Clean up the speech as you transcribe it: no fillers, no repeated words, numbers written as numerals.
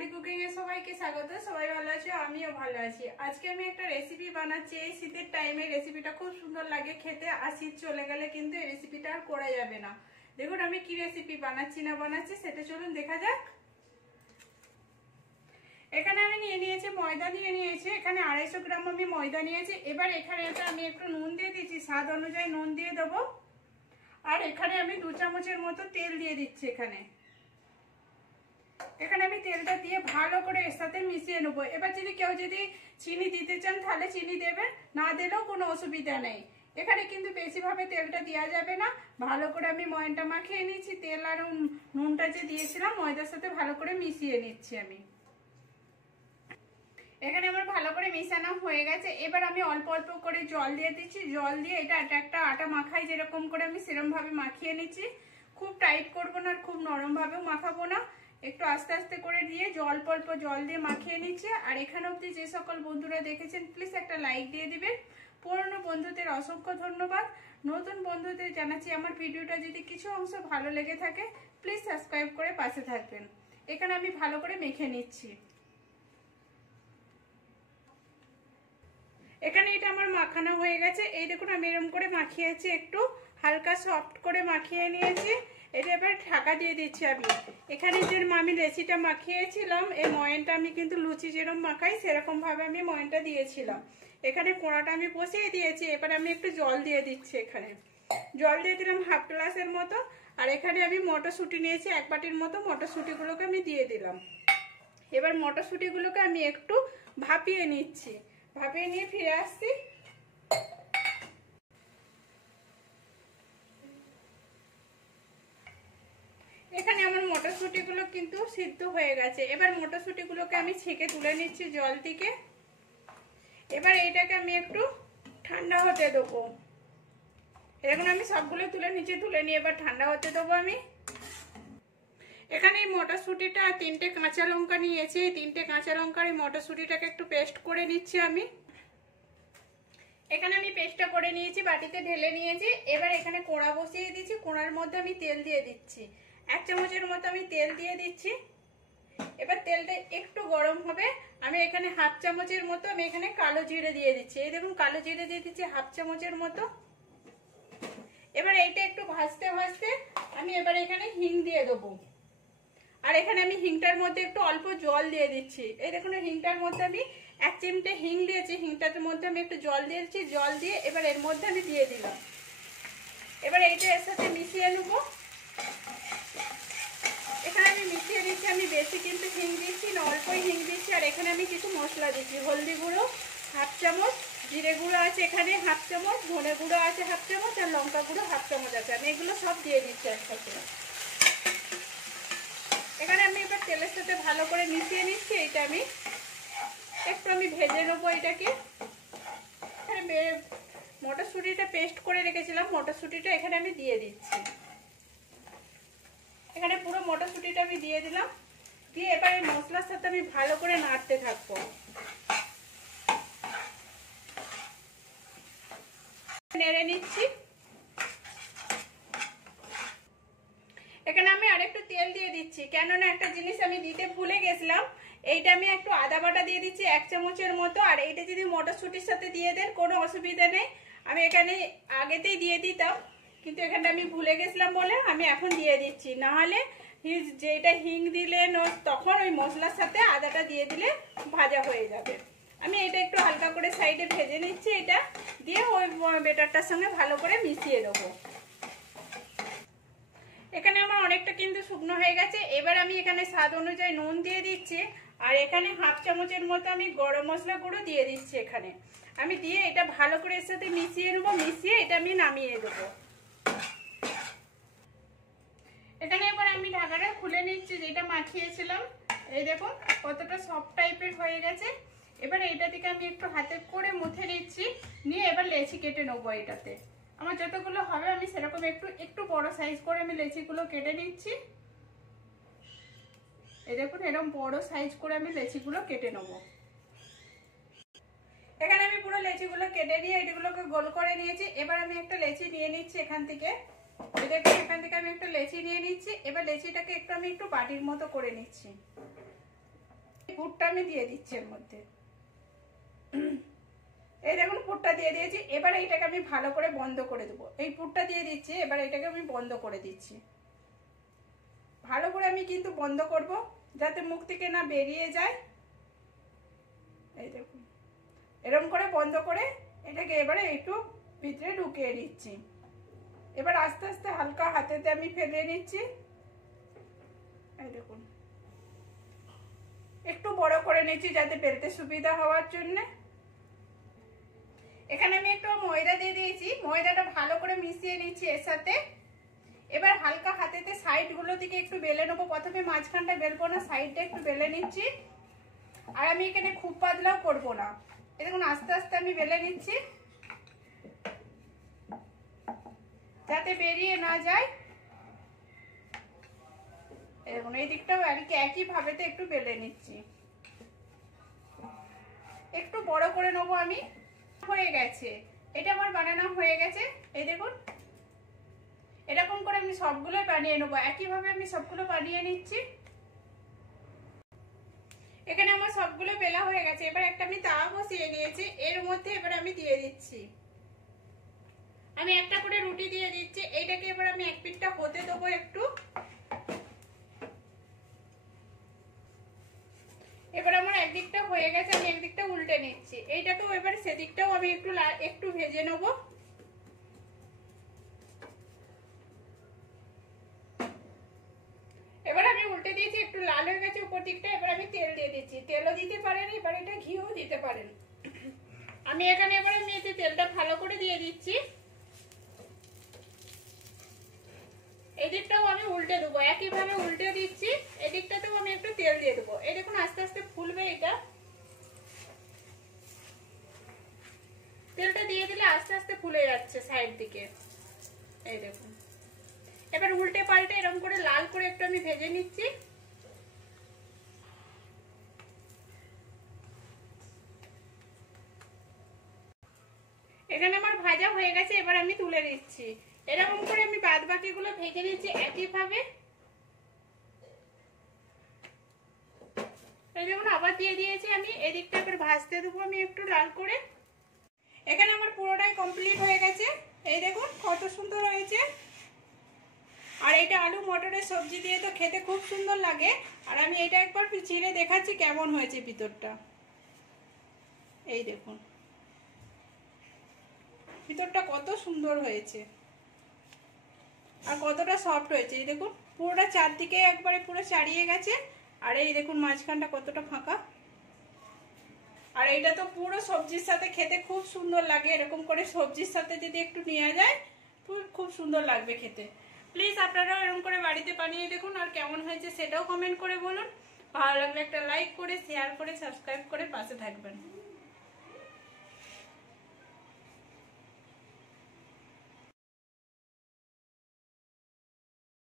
বাঙালি cooking এ সবাইকে স্বাগত। সবাই ভালো আছো, আমিও ভালো আছি। আজকে আমি একটা রেসিপি বানাচ্ছি। এই শীতের টাইমে রেসিপিটা খুব সুন্দর লাগে খেতে, আর শীত চলে গেলে কিন্তু এই রেসিপিটা আর করা যাবে না। দেখুন আমি কি রেসিপি বানাচ্ছি না বানাচ্ছি সেটা চলুন দেখা যাক। এখানে আমি নিয়ে নিয়েছি ময়দা, নিয়ে নিয়েছি এখানে 250 গ্রাম আমি ময়দা নিয়েছি। এবার এখানে আমি একটু নুন দিয়ে দিচ্ছি, স্বাদ অনুযায়ী নুন দিয়ে দেবো। আর এখানে আমি 2 চামচের মতো তেল দিয়ে দিচ্ছি। এখানে আমি তেলটা দিয়ে ভালো করে এর সাথে মিশিয়ে নেবো। এবার কেউ যদি চিনি দিতে চান তাহলে চিনি দেবেন, না দিলেও কোনো অসুবিধা নেই। এখানে কিন্তু বেশিভাবে তেলটা দেওয়া যাবে না। ভালো করে আমি ময়দাটা মাখিয়ে নিচ্ছি, তেল আর নুনটা যে দিয়েছিলাম ময়দার সাথে ভালো করে মিশিয়ে নিচ্ছি আমি। এখানে আমার ভালো করে মেশানো হয়ে গেছে। এবার আমি অল্প অল্প করে জল দিয়ে দিচ্ছি। জল দিয়ে এটা একটা আটা মাখাই যেরকম করে আমি সেরকম ভাবে মাখিয়ে নিচ্ছি। খুব টাইট করবো না আর খুব নরম ভাবেও মাখাবো না, একটু আস্তে আস্তে করে দিয়ে অল্প অল্প জল দিয়ে মাখিয়ে নিচ্ছি। আর এখানে অবধি যে সকল বন্ধুরা দেখেছেন প্লিজ একটা লাইক দিয়ে দিবেন। পুরনো বন্ধুদের অসংখ্য ধন্যবাদ। নতুন বন্ধুদের জানাচ্ছি আমার ভিডিওটা যদি কিছু অংশ ভালো লেগে থাকে প্লিজ সাবস্ক্রাইব করে পাশে থাকবেন। এখানে আমি ভালো করে মেখে নিচ্ছি। এখানে এটা আমার মাখানো হয়ে গেছে। এই দেখুন আমি এরকম করে মাখিয়েছি, একটু হালকা সফট করে মাখিয়ে নিয়েছি। এটা এবার ঢাকা দিয়ে দিচ্ছি আমি। এখানে যে আমি লেচিটা মাখিয়েছিলাম এই ময়নটা আমি কিন্তু লুচি যেরকম মাখাই সেরকম ভাবে আমি ময়নটা দিয়েছিলাম। এখানে কোড়াটা আমি বসিয়ে দিয়েছি। এবার আমি একটু জল দিয়ে দিচ্ছি। এখানে জল দিয়ে দিলাম 1/2 গ্লাসের মতো। আর এখানে আমি মটরশুঁটি নিয়েছি 1 বাটির মতো, মটরশুঁটিগুলোকে আমি দিয়ে দিলাম। এবার মটরশুঁটিগুলোকে আমি একটু ভাপিয়ে নিচ্ছি। ভাপিয়ে নিয়ে ফিরে আসছি। এখানে আমার মটরশুঁটিগুলো কিন্তু সিদ্ধ হয়ে গেছে। এবার মটরশুঁটিগুলোকে আমি ছেঁকে তুলে নিচ্ছি জল থেকে। এবার এইটাকে আমি একটু ঠান্ডা হতে দেবো। এরকম আমি সবগুলো তুলে নিচ্ছি, তুলে নিয়ে এবার ঠান্ডা হতে দেবো আমি। এখানে এই মটরশুঁটিটা 3টে কাঁচা লঙ্কা নিয়েছি। এই 3টে কাঁচা লঙ্কার এই মটরশুঁটিটাকে একটু পেস্ট করে নিচ্ছি আমি। এখানে আমি পেস্টটা করে নিয়েছি, বাটিতে ঢেলে নিয়েছি। এবার এখানে কোড়া বসিয়ে দিচ্ছি। কোড়ার মধ্যে আমি তেল দিয়ে দিচ্ছি, 1 চামচের মতো আমি তেল দিয়ে দিচ্ছি। এবার তেলটা একটু গরম হবে। আমি এখানে 1/2 চামচের মতো আমি এখানে কালো জিরে দিয়ে দিচ্ছি। এই দেখুন কালো জিরে দিয়ে দিচ্ছি 1/2 চামচের মতো। এবার এইটা একটু ভাজতে ভাজতে আমি এবার এখানে হিং দিয়ে দেবো। আর এখানে আমি হিংটার মধ্যে একটু অল্প জল দিয়ে দিচ্ছি। এই দেখুন হিংটার মধ্যে আমি 1 চিমটে হিং দিয়েছি। হিংটার মধ্যে আমি একটু জল দিয়েছি। জল দিয়ে এবার এর মধ্যে আমি দিয়ে দিলাম। এবার এইটা এর সাথে মিশিয়ে নেবো। এখানে আমি মিশিয়ে দিচ্ছি। আমি বেশি কিন্তু হিং দিচ্ছি না, অল্পই হিং দিচ্ছি। আর এখানে আমি কিছু মশলা দিচ্ছি। হলদি গুঁড়ো 1/2 চামচ, জিরে গুঁড়ো আছে এখানে 1/2 চামচ, ধনে গুঁড়ো আছে 1/2 চামচ, আর লঙ্কা গুঁড়ো 1/2 চামচ আছে। আমি এগুলো সব দিয়ে দিচ্ছি একসাথে। এখানে আমি এবার তেলের সাথে ভালো করে মিশিয়ে নিচ্ছি। এইটা আমি একটু ভেজে নেবো। এটাকে মটরশুঁটিটা পেস্ট করে রেখেছিলাম, মটরশুঁটিটা এখানে আমি দিয়ে দিচ্ছি। এখানে পুরো মটরশুঁটিটা আমি দিয়ে দিলাম। দিয়ে এবার এই মশলার সাথে আমি ভালো করে নাড়তে থাকবো। নেড়ে নিচ্ছি। এখানে আমি আরেকটু তেল দিয়ে দিচ্ছি, কেননা একটা জিনিস আমি দিতে ভুলে গেছিলাম। এইটা আমি একটু আদা বাটা দিয়ে দিচ্ছি 1 চামচের মতো। আর এইটা যদি মটরশুঁটির সাথে দিয়ে দেন কোনো অসুবিধা নেই। আমি এখানে আগেতেই দিয়ে দিতাম, কিন্তু এখানে আমি ভুলে গেছিলাম বলে আমি এখন দিয়ে দিচ্ছি। নাহলে যেটা হিং দিলে তখন ওই মশলার সাথে আদাটা দিয়ে দিলে ভাজা হয়ে যাবে। আমি এটা একটু হালকা করে সাইডে ভেজে নিচ্ছি। এটা দিয়ে ওই বেটারটার সঙ্গে ভালো করে মিশিয়ে দেবো। এখানে আমার অনেকটা কিন্তু শুকনো হয়ে গেছে। এবার আমি এখানে স্বাদ অনুযায়ী নুন দিয়ে দিচ্ছি। আর এখানে 1/2 চামচের মতো আমি গরম মশলা গুঁড়ো দিয়ে দিচ্ছি। এখানে আমি দিয়ে এটা ভালো করে এর সাথে মিশিয়ে নেবো। মিশিয়ে এটা আমি নামিয়ে দেবো। এখানে এবার আমি ঢাকাটা খুলে নিচ্ছি যেটা মাখিয়েছিলাম। এই দেখুন কতটা সফট টাইপের হয়ে গেছে। এবার এইটা থেকে আমি একটু হাতে করে মুথে নিচ্ছি। নিয়ে এবার লেচি কেটে নেবো। এটাতে আমার যতগুলো হবে আমি সেরকম একটু বড় সাইজ করে আমি লেচিগুলো কেটে নিচ্ছি। এই দেখুন এরকম বড় সাইজ করে আমি লেচিগুলো কেটে নেবো। এখানে আমি পুরো লেচিগুলো কেটে নিয়ে এগুলোকে গোল করে নিয়েছি। এবার আমি একটা লেচি নিয়ে নিচ্ছি এখান থেকে। দেখুন এখান থেকে আমি একটা লেচি নিয়ে নিচ্ছি। এবার লেচিটাকে একটু বাটির মতো করে নিচ্ছি। পুরটা আমি দিয়ে দিচ্ছি এর মধ্যে। এই দেখুন পুরটা দিয়ে দিয়েছি। এবার এইটাকে আমি ভালো করে বন্ধ করে দেবো। এই পুরটা দিয়ে দিচ্ছি, এবার এটাকে আমি বন্ধ করে দিচ্ছি। ভালো করে আমি কিন্তু বন্ধ করব যাতে মুখ থেকে না বেরিয়ে যায়। এই দেখুন এরকম করে বন্ধ করে এটাকে এবারে একটু ভিতরে ঢুকিয়ে দিচ্ছি। এবার আস্তে আস্তে হালকা হাতেতে আমি ফেলে নিচ্ছি। এই দেখুন একটু বড় করে নিচ্ছি যাতে বেলতে সুবিধা হওয়ার জন্য। এখানে আমি একটু ময়দা দিয়ে দিয়েছি, ময়দাটা ভালো করে মিশিয়ে নিচ্ছি এর সাথে। এবার হালকা হাতেতে সাইডগুলো থেকে একটু বেলে নেবো। প্রথমে মাঝখানটা বেলবো না, সাইডটা একটু বেলে নিচ্ছি। আর আমি এখানে খুব পাতলাও করবো না, এই দেখুন আস্তে আস্তে আমি বেলে নিচ্ছি যাতে বেরিয়ে না যায়। এই দেখুন এই দিকটাও একই ভাবেতে একটু বেলে নিচ্ছি। একটু বড় করে নেবো আমি। হয়ে গেছে, এটা আমার বানানো হয়ে গেছে। এই দেখুন এরকম করে আমি সবগুলোই বানিয়ে নেবো। একইভাবে আমি সবগুলো বানিয়ে নিচ্ছি। এখানে আমার সবগুলো বেলা হয়ে গেছে। এবার একটা আমি তাওয়া বসিয়ে নিয়েছি, এর মধ্যে এবার আমি দিয়ে দিচ্ছি। আমি একটা করে রুটি দিয়ে দিচ্ছি। এইটাকে এবার আমি এক পিঠটা হতে দেবো একটু। এবার আমার একদিকটা হয়ে গেছে, আমি একদিকটা উল্টে নিচ্ছি। এইটাকেও এবার সেদিকটাও আমি একটু ভেজে নেব। এবার আমি উল্টে দিয়েছি, একটু লাল হয়ে গেছে উপর দিকটা। এবার আমি তেল দিয়ে দিচ্ছি। তেলও দিতে পারেন, এবার এটা ঘিও দিতে পারেন। আমি এখানে এবার আমি এতে তেলটা ভালো করে দিয়ে দিচ্ছি। এদিকটাও আমি উল্টে দেবো, একইভাবে উল্টে দিচ্ছি। এদিকটাতেও আমি একটু তেল দিয়ে দেবো। এই দেখুন আস্তে আস্তে ফুলবে। এটা তেলটা দিয়ে দিলে আস্তে আস্তে ফুলে যাচ্ছে সাইড দিকে। এই দেখুন এবার উল্টে পাল্টে এরকম করে লাল করে একটু আমি ভেজে নিচ্ছি। এখানে আমার ভাজা হয়ে গেছে, এবার আমি তুলে নিচ্ছি। এরকম করে আমি বাদ বাকিগুলো ভেজে নিচ্ছি একইভাবে। এই দেখুন আবার দিয়ে দিয়েছি আমি। এদিকটা এবার ভাজতে দেবো আমি একটু লাল করে। এখানে আমার পুরোটাই কমপ্লিট হয়ে গেছে। এই দেখুন কত সুন্দর হয়েছে। আর এটা আলু মটরের সবজি দিয়ে তো খেতে খুব সুন্দর লাগে। আর আমি এটা একবার চিড়ে দেখাচ্ছি কেমন হয়েছে ভিতরটা। এই দেখুন ভিতরটা কত সুন্দর হয়েছে আর কতটা সফট হয়েছে। এই দেখুন পুরোটা চারদিকে একবারে পুরো ছাড়িয়ে গেছে। আর এই দেখুন মাঝখানটা কতটা ফাঁকা। আর এটা তো পুরো সবজির সাথে খেতে খুব সুন্দর লাগে। এরকম করে সবজির সাথে যদি একটু নেওয়া যায় খুব সুন্দর লাগবে খেতে। প্লিজ আপনারাও এরকম করে বাড়িতে বানিয়ে দেখুন, আর কেমন হয়েছে সেটাও কমেন্ট করে বলুন। ভালো লাগলে একটা লাইক করে, শেয়ার করে, সাবস্ক্রাইব করে পাশে থাকবেন।